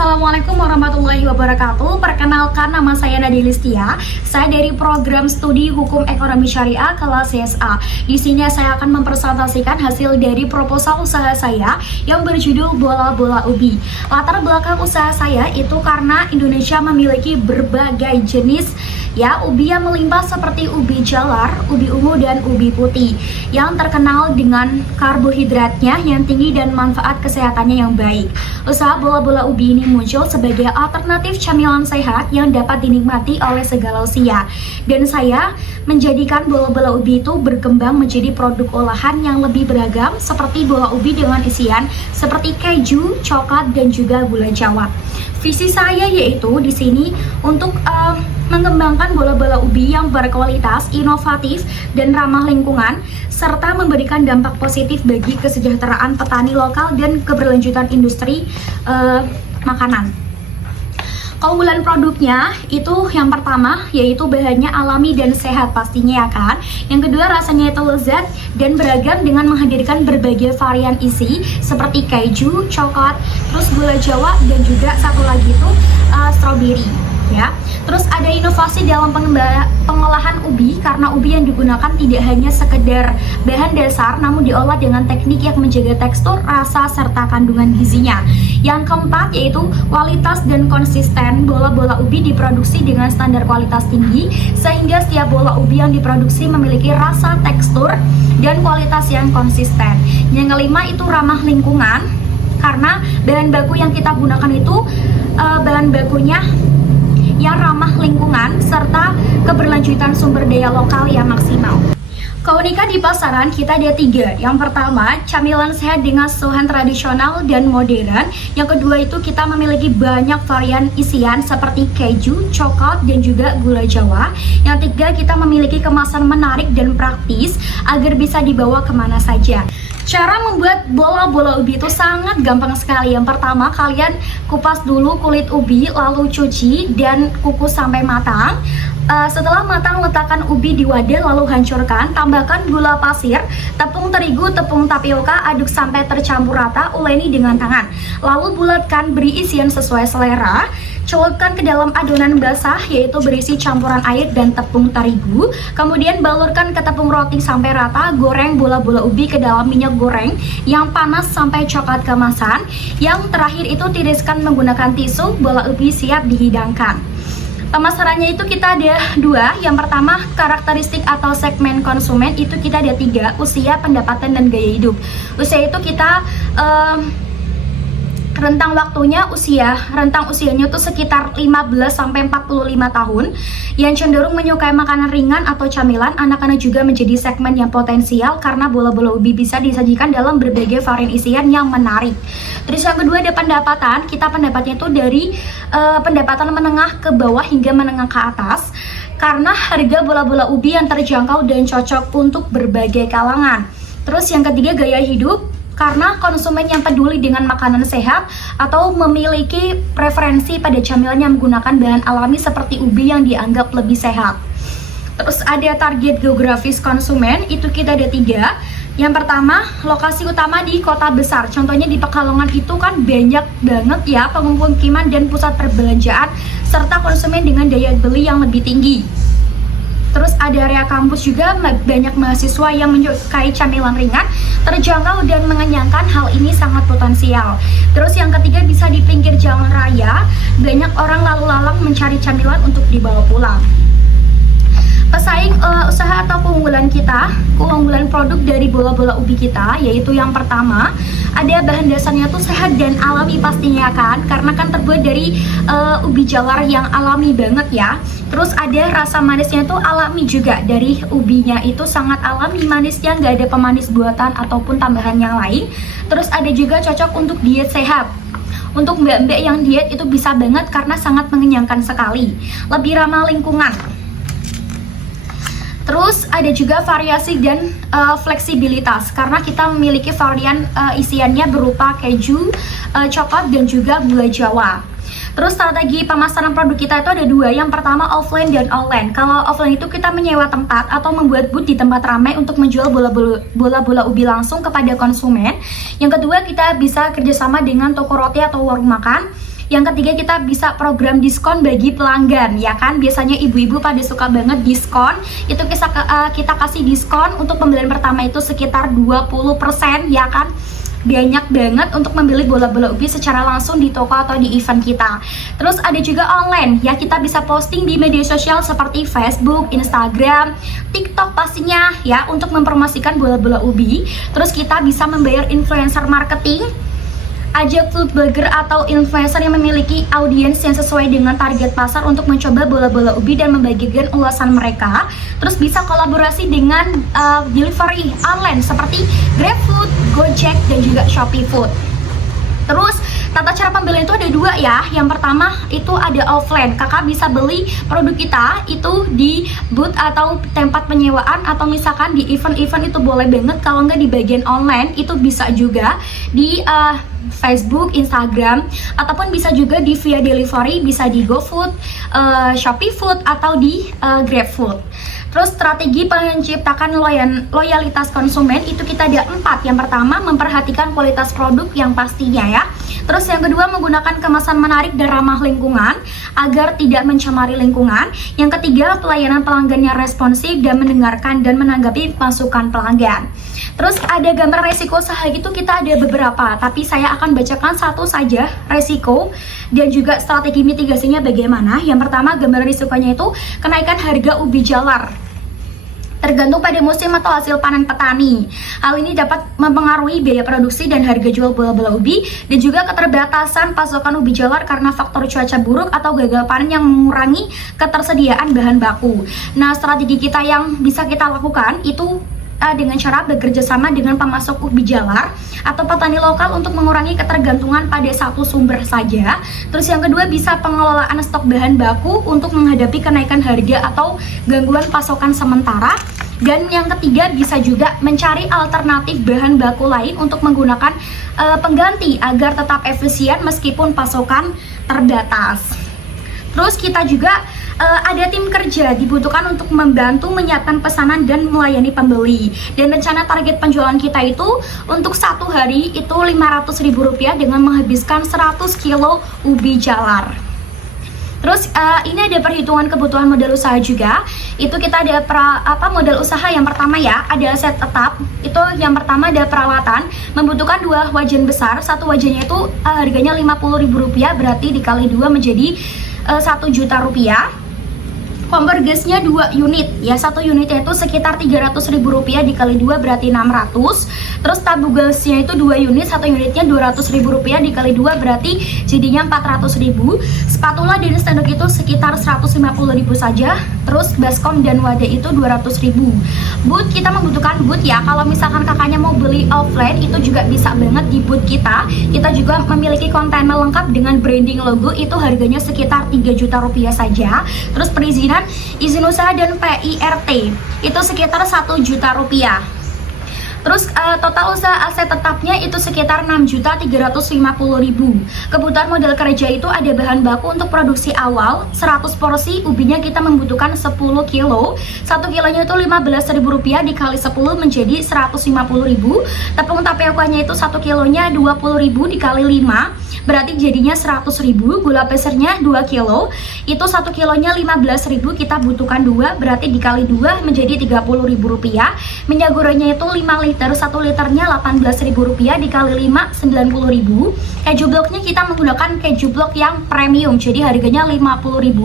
Assalamualaikum warahmatullahi wabarakatuh. Perkenalkan, nama saya Nadia Listia. Saya dari program studi Hukum Ekonomi Syariah kelas CSA. Di sini saya akan mempresentasikan hasil dari proposal usaha saya yang berjudul Bola-Bola Ubi. Latar belakang usaha saya itu karena Indonesia memiliki berbagai jenis ubi yang melimpah seperti ubi jalar, ubi ungu, dan ubi putih yang terkenal dengan karbohidratnya yang tinggi dan manfaat kesehatannya yang baik. Usaha bola-bola ubi ini muncul sebagai alternatif camilan sehat yang dapat dinikmati oleh segala usia. Dan saya menjadikan bola-bola ubi itu berkembang menjadi produk olahan yang lebih beragam seperti bola ubi dengan isian seperti keju, coklat, dan juga gula Jawa. Visi saya yaitu di sini untuk mengembangkan bola-bola ubi yang berkualitas, inovatif, dan ramah lingkungan, serta memberikan dampak positif bagi kesejahteraan petani lokal dan keberlanjutan industri makanan. Keunggulan produknya itu yang pertama yaitu bahannya alami dan sehat pastinya ya kan. Yang kedua, rasanya itu lezat dan beragam dengan menghadirkan berbagai varian isi seperti keju, coklat, terus gula Jawa, dan juga satu lagi itu strawberry ya. Terus ada inovasi dalam pengolahan ubi karena ubi yang digunakan tidak hanya sekedar bahan dasar namun diolah dengan teknik yang menjaga tekstur, rasa, serta kandungan gizinya. Yang keempat yaitu kualitas dan konsisten. Bola-bola ubi diproduksi dengan standar kualitas tinggi sehingga setiap bola ubi yang diproduksi memiliki rasa, tekstur, dan kualitas yang konsisten. Yang kelima itu ramah lingkungan karena bahan baku yang kita gunakan itu bahan bakunya yang ramah lingkungan serta keberlanjutan sumber daya lokal yang maksimal. Keunikan di pasaran kita ada 3. Yang pertama, camilan sehat dengan sentuhan tradisional dan modern. Yang kedua itu kita memiliki banyak varian isian seperti keju, coklat, dan juga gula Jawa. Yang ketiga, kita memiliki kemasan menarik dan praktis agar bisa dibawa kemana saja. Cara membuat bola-bola ubi itu sangat gampang sekali. Yang pertama, kalian kupas dulu kulit ubi, lalu cuci dan kukus sampai matang. Setelah matang, letakkan ubi di wadah lalu hancurkan. Tambahkan gula pasir, tepung terigu, tepung tapioka, aduk sampai tercampur rata, uleni dengan tangan. Lalu bulatkan, beri isian sesuai selera. Celupkan ke dalam adonan basah yaitu berisi campuran air dan tepung terigu. Kemudian balurkan ke tepung roti sampai rata. Goreng bola-bola ubi ke dalam minyak goreng yang panas sampai coklat keemasan. Yang terakhir itu tiriskan menggunakan tisu. Bola ubi siap dihidangkan. Pemasarannya itu kita ada 2. Yang pertama, karakteristik atau segmen konsumen itu kita ada 3. Usia, pendapatan, dan gaya hidup. Usia itu kita rentang usianya itu sekitar 15 sampai 45 tahun yang cenderung menyukai makanan ringan atau camilan. Anak-anak juga menjadi segmen yang potensial karena bola-bola ubi bisa disajikan dalam berbagai varian isian yang menarik. Terus yang kedua ada pendapatan. Kita pendapatnya itu dari pendapatan menengah ke bawah hingga menengah ke atas karena harga bola-bola ubi yang terjangkau dan cocok untuk berbagai kalangan. Terus yang ketiga gaya hidup, karena konsumen yang peduli dengan makanan sehat atau memiliki preferensi pada camilan yang menggunakan bahan alami seperti ubi yang dianggap lebih sehat. Terus ada target geografis konsumen, itu kita ada 3. Yang pertama, lokasi utama di kota besar. Contohnya di Pekalongan itu kan banyak banget ya pemukiman dan pusat perbelanjaan serta konsumen dengan daya beli yang lebih tinggi. Terus ada area kampus juga, banyak mahasiswa yang menyukai camilan ringan, terjangkau dan mengenyangkan. Hal ini sangat potensial. Terus yang ketiga bisa di pinggir jalan raya, banyak orang lalu lalang mencari camilan untuk dibawa pulang. Pesaing usaha atau keunggulan produk dari bola-bola ubi kita yaitu yang pertama, ada bahan dasarnya tuh sehat dan alami pastinya kan, karena kan terbuat dari ubi jalar yang alami banget ya. Terus ada rasa manisnya tuh alami juga, dari ubinya itu sangat alami manisnya, nggak ada pemanis buatan ataupun tambahan yang lain. Terus ada juga cocok untuk diet sehat. Untuk mbak-mbak yang diet itu bisa banget karena sangat mengenyangkan sekali, lebih ramah lingkungan. Terus ada juga variasi dan fleksibilitas karena kita memiliki varian isiannya berupa keju, coklat, dan juga gula Jawa. Terus strategi pemasaran produk kita itu ada 2. Yang pertama offline dan online. Kalau offline itu kita menyewa tempat atau membuat booth di tempat ramai untuk menjual bola-bola ubi langsung kepada konsumen. Yang kedua kita bisa kerjasama dengan toko roti atau warung makan. Yang ketiga, kita bisa program diskon bagi pelanggan, ya kan? Biasanya ibu-ibu pada suka banget diskon. Itu kita kasih diskon untuk pembelian pertama itu sekitar 20%, ya kan? Banyak banget untuk membeli bola-bola ubi secara langsung di toko atau di event kita. Terus ada juga online, ya, kita bisa posting di media sosial seperti Facebook, Instagram, TikTok pastinya, ya, untuk mempromosikan bola-bola ubi. Terus kita bisa membayar influencer marketing, ajak food blogger atau influencer yang memiliki audiens yang sesuai dengan target pasar untuk mencoba bola-bola ubi dan membagikan ulasan mereka. Terus bisa kolaborasi dengan delivery online seperti GrabFood, Gojek, dan juga Shopee Food. Terus tata cara pembelian itu ada dua, ya. Yang pertama itu ada offline. Kakak bisa beli produk kita itu di booth atau tempat penyewaan, atau misalkan di event-event itu boleh banget. Kalau nggak di bagian online itu bisa juga di Facebook, Instagram, ataupun bisa juga di via delivery, bisa di GoFood, Shopee Food, atau di GrabFood. Terus strategi menciptakan loyalitas konsumen itu kita ada 4. Yang pertama, memperhatikan kualitas produk yang pastinya, ya. Terus yang kedua, menggunakan kemasan menarik dan ramah lingkungan agar tidak mencemari lingkungan. Yang ketiga, pelayanan pelanggan yang responsif dan mendengarkan dan menanggapi masukan pelanggan. Terus ada gambar resiko usaha gitu, kita ada beberapa, tapi saya akan bacakan satu saja resiko dan juga strategi mitigasinya bagaimana. Yang pertama, gambar risikonya itu kenaikan harga ubi jalar tergantung pada musim atau hasil panen petani. Hal ini dapat mempengaruhi biaya produksi dan harga jual bola-bola ubi, dan juga keterbatasan pasokan ubi jalar karena faktor cuaca buruk atau gagal panen yang mengurangi ketersediaan bahan baku. Nah, strategi kita yang bisa kita lakukan itu dengan cara bekerja sama dengan pemasok ubi jalar atau petani lokal untuk mengurangi ketergantungan pada satu sumber saja. Terus yang kedua, bisa pengelolaan stok bahan baku untuk menghadapi kenaikan harga atau gangguan pasokan sementara. Dan yang ketiga, bisa juga mencari alternatif bahan baku lain untuk menggunakan pengganti agar tetap efisien meskipun pasokan terbatas. Terus kita juga ada tim kerja dibutuhkan untuk membantu menyiapkan pesanan dan melayani pembeli. Dan rencana target penjualan kita itu untuk satu hari itu Rp500.000 dengan menghabiskan 100 kilo ubi jalar. Terus ini ada perhitungan kebutuhan modal usaha juga. Itu kita ada modal usaha yang pertama, ya, ada aset tetap. Itu yang pertama ada peralatan, membutuhkan 2 wajan besar. Satu wajannya itu harganya Rp50.000, berarti dikali 2 menjadi Rp1 juta. Kompor gasnya 2 unit, ya, 1 unitnya itu sekitar Rp300.000 dikali 2 berarti 600. Terus tabung gasnya itu 2 unit, 1 unitnya Rp200.000 dikali 2 berarti jadinya Rp400.000. Spatula dan sendok itu sekitar Rp150.000 saja. Terus baskom dan wadah itu Rp200.000. Booth kita membutuhkan booth, ya. Kalau misalkan kakaknya mau beli offline itu juga bisa banget di booth kita. Kita juga memiliki kontainer lengkap dengan branding logo, itu harganya sekitar Rp3 juta saja. Terus perizinan izin usaha dan PIRT itu sekitar Rp1 juta. Terus total usaha aset tetapnya itu sekitar Rp6.350.000. Kebutuhan modal kerja itu ada bahan baku untuk produksi awal 100 porsi ubinya kita membutuhkan 10 kilo. 1 kilonya itu Rp15.000 dikali 10 menjadi Rp150.000. Tepung tapiokanya itu 1 kilonya Rp20.000 dikali 5 berarti jadinya Rp100.000. Gula pasirnya 2 kilo itu 1 kilonya Rp15.000, kita butuhkan 2 berarti dikali 2 menjadi Rp30.000. Minyak gorengnya itu 5 liter, 1 liternya Rp18.000 dikali 5 Rp90.000. Keju bloknya kita menggunakan keju blok yang premium, jadi harganya Rp50.000.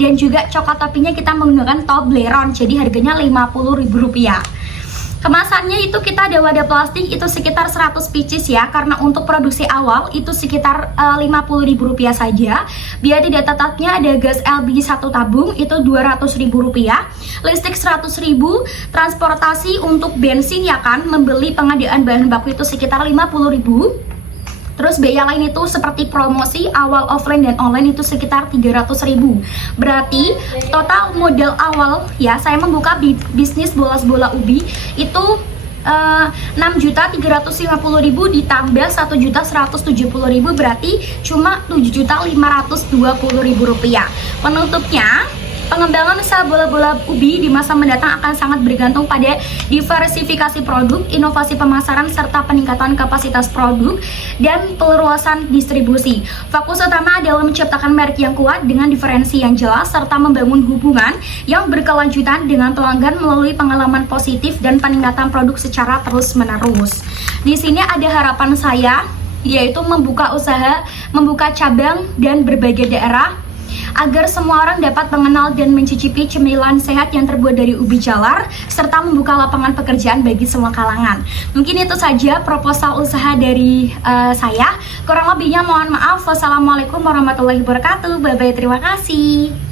Dan juga coklat toppingnya kita menggunakan Toblerone, jadi harganya Rp50.000. Kemasannya itu kita ada wadah plastik itu sekitar 100 pieces, ya, karena untuk produksi awal itu sekitar Rp50.000 saja. Biaya tidak tetapnya ada gas LPG 1 tabung itu Rp200.000, listrik Rp100.000, transportasi untuk bensin, ya kan, membeli pengadaan bahan baku itu sekitar Rp50.000. Terus biaya lain itu seperti promosi awal offline dan online itu sekitar Rp300.000. Berarti total modal awal, ya, saya membuka bisnis bola ubi itu Rp6.350.000 ditambah Rp1.170.000 berarti cuma Rp7.520.000. Penutupnya Pengembangan usaha bola-bola ubi di masa mendatang akan sangat bergantung pada diversifikasi produk, inovasi pemasaran, serta peningkatan kapasitas produk dan perluasan distribusi. Fokus utama adalah menciptakan merek yang kuat dengan diferensi yang jelas, serta membangun hubungan yang berkelanjutan dengan pelanggan melalui pengalaman positif dan peningkatan produk secara terus-menerus. Di sini ada harapan saya, yaitu membuka usaha, membuka cabang dan berbagai daerah agar semua orang dapat mengenal dan mencicipi cemilan sehat yang terbuat dari ubi jalar, serta membuka lapangan pekerjaan bagi semua kalangan. Mungkin itu saja proposal usaha dari saya. Kurang lebihnya mohon maaf. Wassalamualaikum warahmatullahi wabarakatuh. Bye bye, terima kasih.